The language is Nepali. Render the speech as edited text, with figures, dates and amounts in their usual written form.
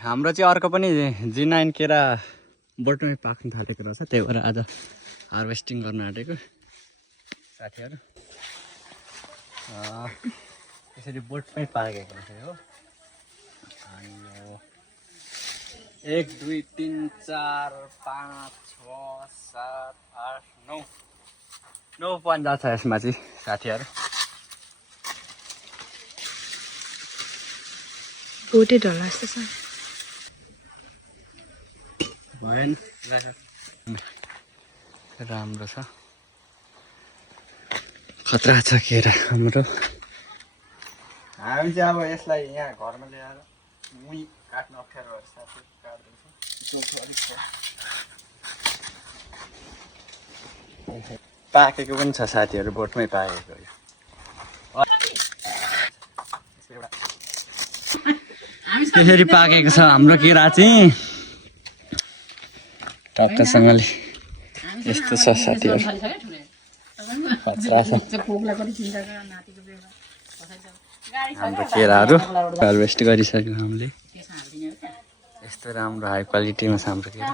हाम्रो चाहिँ अर्को पनि G9 केरा बोटमै पाक्न थालेको रहेछ, त्यही भएर आज हार्भेस्टिङ गर्न आँटेको साथीहरू। यसरी बोटमै पाकेको रहेछ हो। अनि यो 1 2 3 4 5 6 7 8 9 9 पन्जा छ यसमा चाहिँ साथीहरू। बोटे ढल्ला जस्तो छ। भएन राम्रो छ, खतरा छ केरा हाम्रो। हामी चाहिँ अब यसलाई यहाँ घरमा ल्याएर मुई काट्न अप्ठ्यारो भएर साथी काट्दैछ। पाकेको पनि छ साथीहरू, बोटमै पाकेको यो। त्यसरी पाकेको छ हाम्रो केरा चाहिँ टक्कसँगले यस्तो छ साथीहरू, खतरा छ हाम्रो केराहरू। हार्भेस्ट गरिसक्यौँ हामीले, यस्तो राम्रो हाई क्वालिटीमा छ हाम्रो केरा।